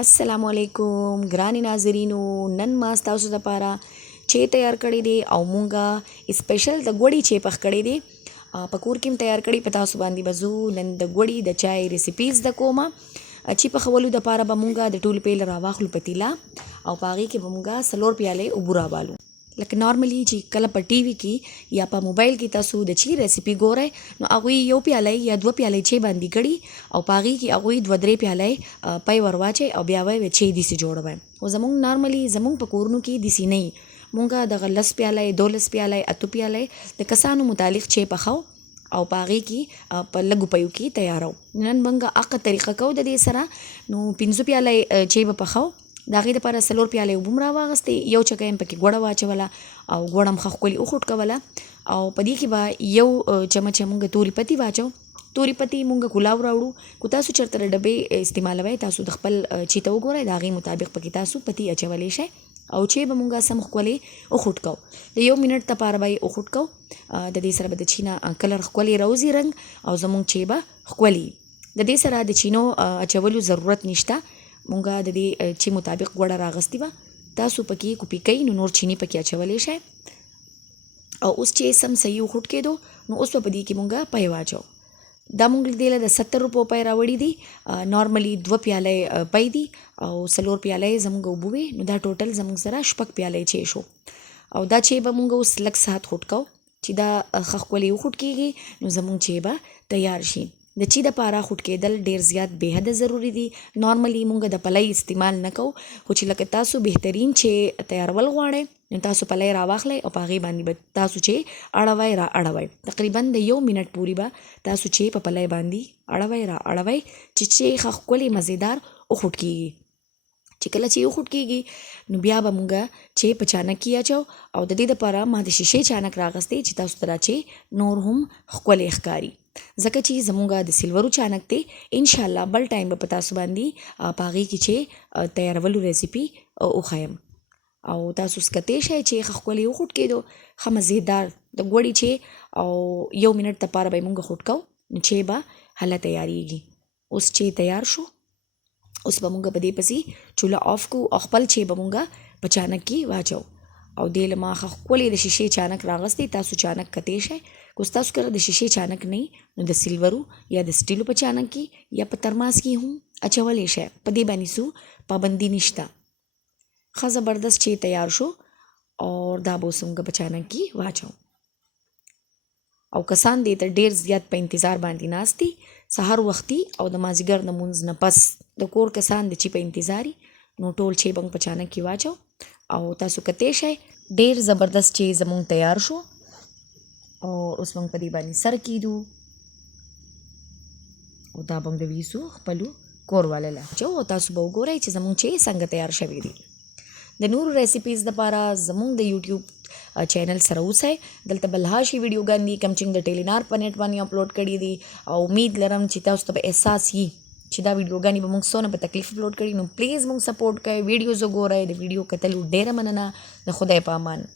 अस्सलामुअलैकुम ګرانې ناظرینو، نن ما ستاسو لپاره چې تیار کړی دی او مونږه سپیشل د غوړي چې پخ کړی دی په کور کې تیار کړی په تاسو باندې بزو نن د غوړي د چای ریسیپیز د کومه چې په خولو د پاره به مونږه د ټول پیل راواخلو پتیلا او پاغي کې به مونږه سلور پیاله اوبو راوالو. لکه نارملی چې کله په ټي وي کې یا په موبایل کې تاسو د چی ریسیپي ګورئ نو هغوی یو پیاله یا دوه پیالې چای باندې کړي او په هغې کې هغوی دوه درې پیالې پی ور واچئ او بیا به یې چای داسې جوړوئ. خو زمونږ نارملی زمونږ په کورونو کې داسې نه وي. مونږه دغه 10 پیالې 12 پیالې 8 پیالې د کسانو متعلق چای پخو او په هغې کې په لږو پیو کې تیارو. نن مونږه هغه طریقه کوو د دې سره نو 15 پیالې چای به پخو. د هغې دپاره سلور پیالې اوبه م راواغستې، یو چکه یم پکې ګوړه واچوله او ګوړه م ښه ښکلې وخوټ کوله او په دې کې به یو چمچ مونږ توري پتي واچو. توري پتي مونږ کلاو راوړو. کو تاسو چېرته ډبې استعمالوئ تاسو د خپل چې ته وګورئ د هغې مطابق پکې تاسو پتي اچولی شئ او چې به مونږ سم ښکلې وخوټ کوو. د یو منټ دپاره به یې وخوټ کوو. د دې سره به د چي نه کلر ښکلې راوځي رنګ او زمونږ چې به ښکلې. د دې سره د چینو اچولو ضرورت نشته. مونږه د دې چې مطابق ګوړه راغستې وه تاسو پکې کوپي کوئ نو نور چینی پکې اچولی شئ او اوس چې سم صحیح وخوټ کېدو نو اوس به په دې کې مونږه پی واچو. دا مونږ دې له د 70 روپو پی راوړي دي. نارملی 2 پیالې پی دي او سلور پیالې زمونږ اوبه وې نو دا ټوټل زمونږ سره 6 پیالې چای شو او دا چای به مونږ اوس لږ ساعت خوټ کوو چې دا ښه ښکلې وخوټ کېږي نو زمونږ چای به تیار شي. د چی د پاره خوټ کېدل ډیر زیات بهحده ضروری دي. نارملی مونږ د پلای استعمال نه کوو خو چې لکه تاسو بهترین چې تیارول غواړئ نو تاسو پلای راواخلئ او په هغې باندې به تاسو چې اړوئ را اړوئ. تقریبا د یو منټ پورې به تاسو چې په پلای باندې اړوئ را اړوئ چې ښه ښکلې مزیدار وخوټ کېږي. چې کله چې وخوټ کېږي نو بیا به مونږه چې په چانک کې اچو او د دې دپاره ما د شیشې چانک راغستې چې تاسو ته دا چې نور هم ښکلی ښکاري. ځکه چې زمونږه د سلورو چانک دی انشاءالله بل ټایم به په تاسو باندې په هغې کې چې تیارولو ریسیپي وښیم او تاسو سکتی شئ چې ښه ښکلې وخوټ کېدو ښه مزیدار د غوړي چې او یو منټ دپاره به یې مونږ خوټ کوو نو چې به هله تیارېږي. اوس چې تیار شو اوس به مونږ په دې پسې چوله آف کوو او خپل چې به مونږ په چانک کې واچو او دې له ما ښه ښکلې د شیشې چانک راغستې. تاسو چانک کتی شئ که ستاسو کره د شیشې چانک نه نو د سلورو یا د سټیلو په چانک کې یا په ترماس کې هم اچولی شئ. په دې باندې څو پابندي نشته. ښه زبردست چې تیار شو او دا به اوس مونږ په چانک کې واچو او کسان دې ته ډېر زیات په انتظار باندې ناست دي. سهار وختي او د مازدیګر د مونځ نه پس د کور کسان د چې په انتظاري نو ټول چې به په چانک کې واچو او تاسو کتی شئ. ډېر زبردست چې زمونږ تیار شو او اوس مونږ په دې باندې سر کېدو او دا به د ویسو خپلو کورواله له اچو او تاسو به وګورئ چې زمونږ چې څنګه تیار شوي دي. د نورو ریسیپیز دپاره زمونږ د یوټیوب چینل سره اوسئ. دلته بلها شي ویډیوګان دي کوم چې د ټیلینار په نیټ باندې اپلوډ کړي دي او امید لرم چې تاسو ته به احساس وي چې دا ویډیوګانې به موږ څونه په تکلیف اپلوډ کړي. نو پلیز موږ سپورټ کوئ، ویډیوز وګورئ. د ویډیو کتلو ډېره مننه. د خدای په امان.